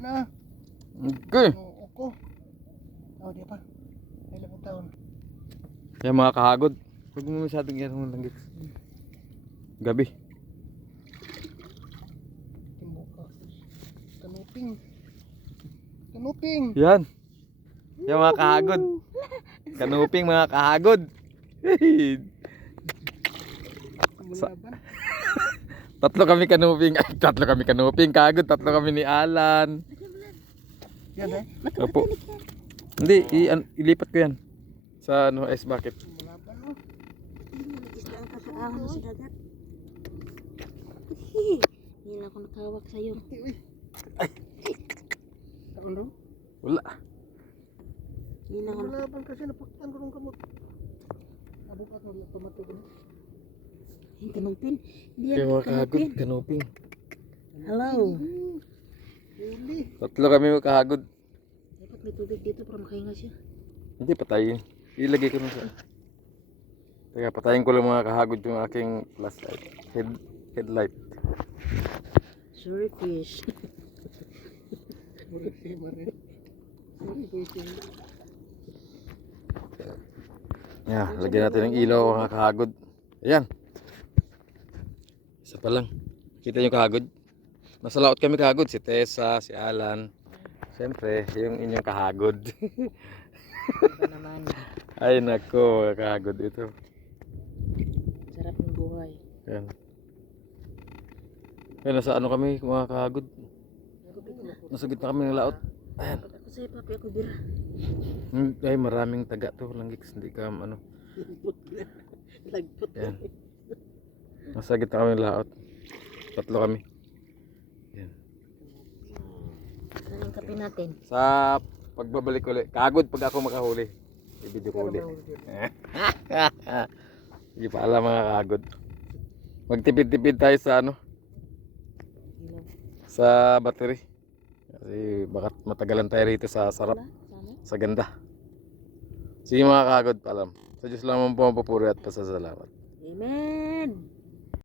Na. Okay. Oko. Oh, di pa. Ilang taon. Yan mga kahagod. Huwag mo masyadong yan ng langgit. Gabi. Timbuka. Kanuping. Kanuping. Yan. Yan mga kahagod. Kanuping mga kahagod. Mulaban. Tatlo kami kanuping. Ay, tatlo kami kanuping. Kahagod, tatlo kami ni Alan. Yan eh. Opo. Hindi, ilipat ko yan. Sa ano, ice bucket. Mulaban oh. Islaan ka sa ahon sa dagat. Hindi na ako nakawak sa'yo. Uy. Taon daw? Wala. Hindi na ako Mulaban kasi napaktan ko ng kamot. Abok ako pamato ko na. Yung kanupin. Hindi Yan yan mga kahagod, kanupin. kanuping. Hello. Huli. Tatlo kami mga kahagod. Dapat may tubig dito para makahinga siya. Hindi, patayin. Ilagay ko na sa... Teka, patayin ko lang mga kahagod yung aking flashlight. Headlight. Sorry fish. Sorry, Mare. Sorry, Kuya. Yan, lagyan natin ng ilaw mga kahagod. Ayan. Isa pa lang. Kita nyo kahagod? Nasa laot kami kahagod. Si Tessa, si Alan. Siyempre, yung inyong kahagod. Iba naman. Ay nako, kahagod ito. Sarap ng buhay. Ayan. Ayan, nasa ano kami mga kahagod? Nasa gitna kami ng laot. Ayan. Pag ako sa'yo, papi, ako bira. Ay, maraming taga to. Langgix, hindi ka ano. Lagpot. Ayan. Nasa gitna kami ng laot. Tatlo kami. Ayan. Ano yung kape natin? Sa pagbabalik ulit. Kagod pag ako makahuli. I-video ko ulit. Hindi pa alam mga kagod. Magtipid-tipid tayo sa ano? Ilaw. Sa battery. Kasi baka matagalan tayo rito sa sarap. Sana? Sa ganda. Sige mga kagod, paalam. Sa Diyos lang po ang papuri at pasasalamat. Amen.